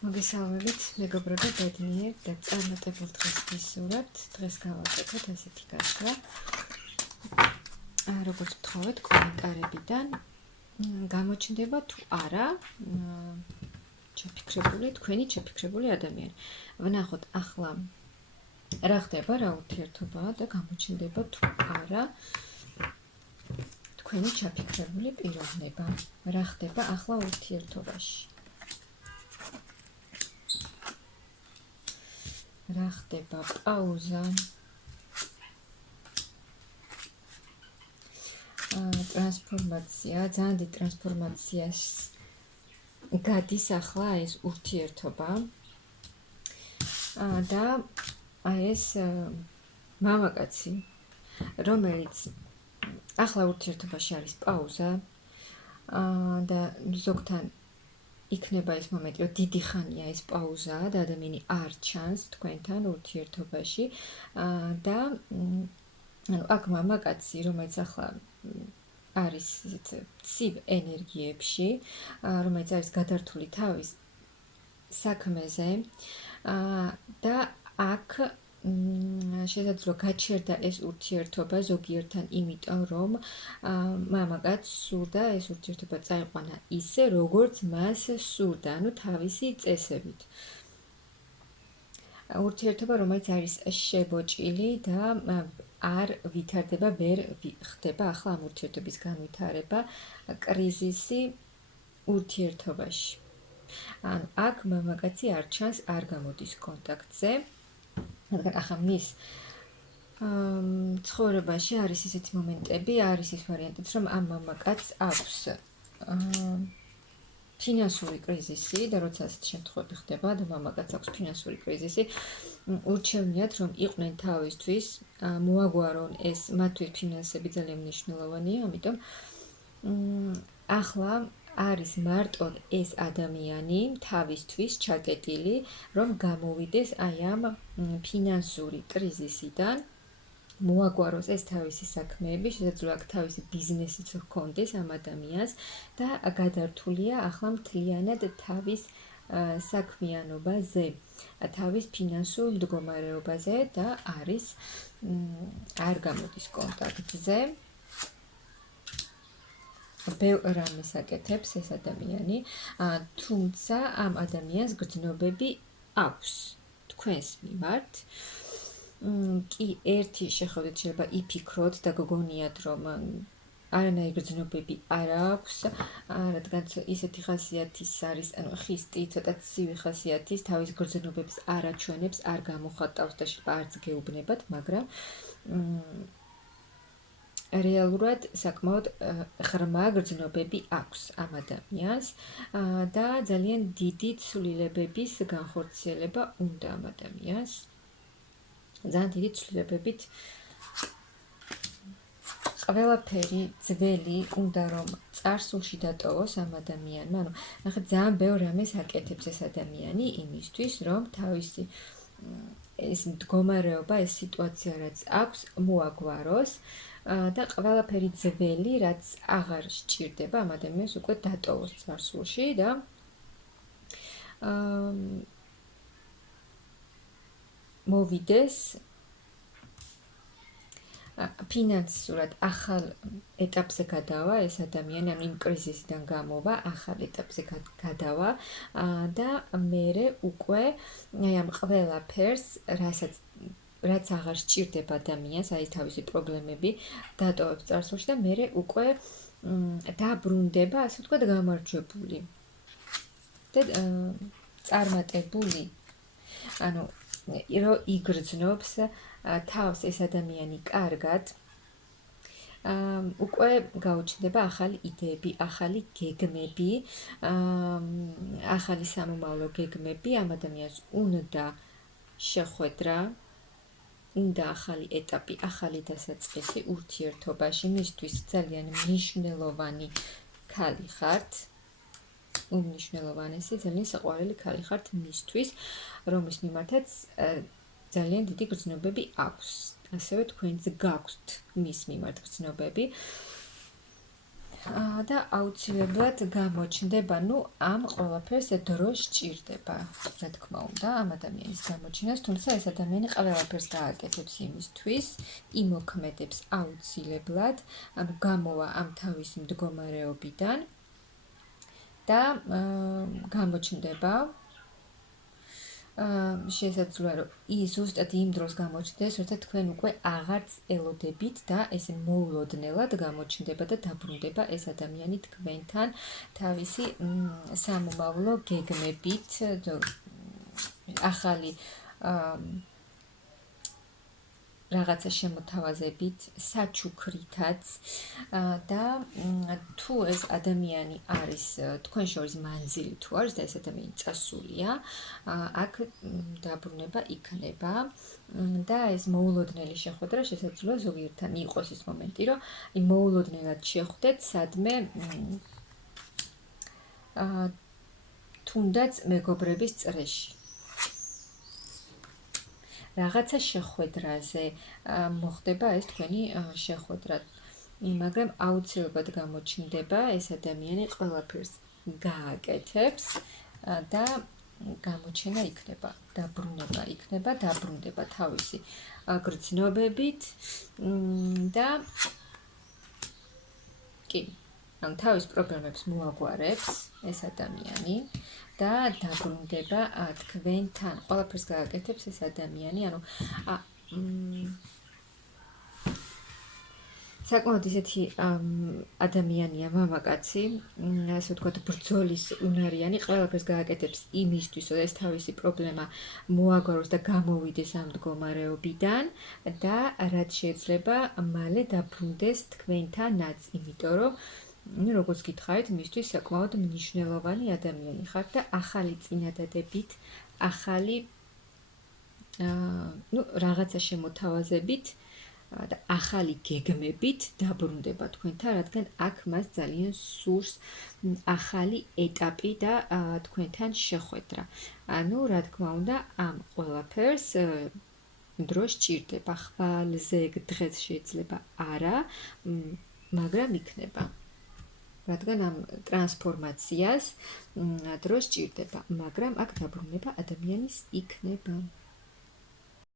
მოგესალმებით, მეგობრებო, ბედნიერ და წარმატებულ დღეს გისურვებთ. დღეს გავაკეთოთ ასეთი გასვლა. როგორც ვთხოვეთ კომენტარებიდან, გამოჩნდება თუ არა თქვენი ჩაფიქრებული ადამიანი. ვნახოთ ახლა რა ხდება, რა ურთიერთობაა და გამოჩნდება თუ არა თქვენი ჩაფიქრებული პიროვნება. რა ხდება ახლა ურთიერთობაში. რა ხდება პაუზა, ტრანსფორმაცია, ძალიან დიდი ტრანსფორმაციას გადის ახლა ეს ურთიერთობა და ეს მამაკაცი, რომელიც ახლა ურთიერთობაში არის პაუზა და ზოგთან იქნება ეს მომენტი, რომ დიდი ხანია ეს პაუზა და ადამიანი არ ჩანს თქვენთან ურთიერთობაში და აქ მამაკაცი, რომელიც ახლა არის ცივ ენერგიებში, რომელიც არის გადართული თავის საქმეზე და აქ შესაძლოა გაჩერდა ეს ურთიერთობა ზოგიერთთან, იმიტომ რომ მამაკაც სურდა ეს ურთიერთობა წაიყვანა ისე, როგორც მას სურდა, ანუ თავისი წესებით. ურთიერთობა, რომელიც არის შებოჭილი და არ ვითარდება, ვერ ხდება ახლა ამ ურთიერთობის განვითარება, კრიზისი ურთიერთობაში. ანუ აქ მამაკაცი არ ჩანს, არ გამოდის კონტაქტზე. რადგან ახლა მის ცხოვრებაში არის ისეთი მომენტები, არის ის ვარიანტიც, რომ ამ მამაკაცს აქვს ფინანსური კრიზისი და როცა ასეთი შემთხვევები ხდება და მამაკაცს აქვს ფინანსური კრიზისი, ურჩევნიათ, რომ იყვნენ თავისთვის, მოაგვარონ ეს მათთვის ფინანსები ძალიან მნიშვნელოვანია, ამიტომ ახლა არის მარტო ეს ადამიანი თავისთვის ჩაკეტილი, რომ გამოვიდეს აი ამ ფინანსური კრიზისიდან, მოაგვაროს ეს თავისი საქმეები, შესაძლოა აქ თავისი ბიზნესიც ჰქონდეს ამ ადამიანს და გადართულია ახლა მთლიანად თავის საქმიანობაზე, თავის ფინანსურ მდგომარეობაზე და არის არ გამოდის კონტაქტზე. ბევრ რამეს აკეთებს ეს ადამიანი, თუმცა ამ ადამიანს გრძნობები აქვს თქვენს მიმართ. კი ერთი შეხედვით შეიძლება იფიქროთ და გგონიათ, რომ არანაირი გრძნობები არ აქვს, რადგან ისეთი ხასიათის არის, ანუ ხისტი, ცოტა ცივი ხასიათის, თავის გრძნობებს არ აჩვენებს, არ გამოხატავს და შეიძლება არც გეუბნებათ, მაგრამ რეალურად საკმაოდ ღრმა გრძნობები აქვს ამ ადამიანს და ძალიან დიდი ცვლილებების განხორციელება უნდა ამ ადამიანს. ძალიან დიდი ცვლილებებით ყველაფერი ძველი უნდა რომ წარსულში დატოვოს ამ ადამიანმა. ანუ ნახეთ, ძალიან ბევრ რამეს აკეთებს ეს ადამიანი იმისთვის, რომ თავისი ეს მდგომარეობა, ეს სიტუაცია, რაც აქვს, მოაგვაროს და ყველაფერი ძველი, რაც აღარ სჭირდება ამ ადამიანს უკვე დატოვოს წარსულში და მოვიდეს ფინანსურად ახალ ეტაპზე გადავა ეს ადამიანი, ანუ იმ კრიზისიდან გამოვა, ახალ ეტაპზე გადავა და მერე უკვე აი ამ ყველაფერს, რაც აღარ სჭირდება ადამიანს, აი თავისი პრობლემები დატოვებს წარსულში და მერე უკვე დაბრუნდება, ასე ვთქვათ, გამარჯვებული და წარმატებული. ანუ რომ იგრძნობს თავს ეს ადამიანი კარგად, უკვე გაუჩნდება ახალი იდეები, ახალი გეგმები, ახალი სამომავლო გეგმები, ამ ადამიანს უნდა შეხვედრა, უნდა ახალი ეტაპი, ახალი დასაწყისი ურთიერთობაში, მისთვის ძალიან მნიშვნელოვანი ქალი ხართ, უმნიშვნელოვანესი, ძალიან საყვარელი ქალი ხართ მისთვის, რომლის მიმართაც ძალიან დიდი გრძნობები აქვს. ასევე თქვენც გაქვთ მის მიმართ გრძნობები. და აუცილებლად გამოჩნდება, ამ ყველაფერს დრო სჭირდება, რა თქმა უნდა, ამ ადამიანის გამოჩინას, თუმცა ეს ადამიანი ყველაფერს გააკეთებს იმისთვის, იმოქმედებს აუცილებლად, გამოვა ამ თავის მდგომარეობიდან და გამოჩნდება შესაძლოა რომ ის ზუსტად იმ დროს გამოჩნდეს, როცა თქვენ უკვე აღარც ელოდებით და ესე მოულოდნელად გამოჩნდება და დაბრუნდება ეს ადამიანი თქვენთან თავისი სამომავლო გეგმებით, ახალი რაღაცა შემოთავაზებით, საჩუქრითაც და თუ ეს ადამიანი არის თქვენ შორის მანძილი თუ არის და ეს ადამიანი წასულია, აქ დაბრუნება იქნება და ეს მოულოდნელი შეხვედრა შესაძლოა ზოგიერთთან იყოს ის მომენტი, რომ მოულოდნელად შეხვდეთ სადმე თუნდაც მეგობრების წრეში. რაღაცა შეხვედრაზე მოხდება ეს თქვენი შეხვედრა, მაგრამ აუცილებლად გამოჩნდება ეს ადამიანი ყველაფერს გააკეთებს და გამოჩენა იქნება, დაბრუნება იქნება, დაბრუნდება თავისი გრძნობებით და კი, თავის პრობლემებს მოაგვარებს ეს ადამიანი და დაბრუნდება თქვენთან, ყველაფერს გააკეთებს ეს ადამიანი, საკმაოდ ისეთი ადამიანია მამაკაცი, ასე ვთქვათ, ბრძოლის უნარიანი, ყველაფერს გააკეთებს იმისთვის, რომ ეს თავისი პრობლემა მოაგვაროს და გამოვიდეს ამ მდგომარეობიდან და რაც შეიძლება მალე დაბრუნდეს თქვენთანაც, იმიტომ რომ როგორც გითხარით, მისთვის საკმაოდ მნიშვნელოვანი ადამიანი ხართ და ახალი წინადადებით, ახალი რაღაცა შემოთავაზებით და ახალი გეგმებით დაბრუნდება თქვენთან, რადგან აქ მას ძალიან სურს ახალი ეტაპი და თქვენთან შეხვედრა. რა თქმა უნდა, ამ ყველაფერს დრო სჭირდება, ხვალზე დღეს შეიძლება არა, მაგრამ იქნება. რადგან ამ ტრანსფორმაციას დრო სჭირდება, მაგრამ აქ დაბრუნება ადამიანის იქნება.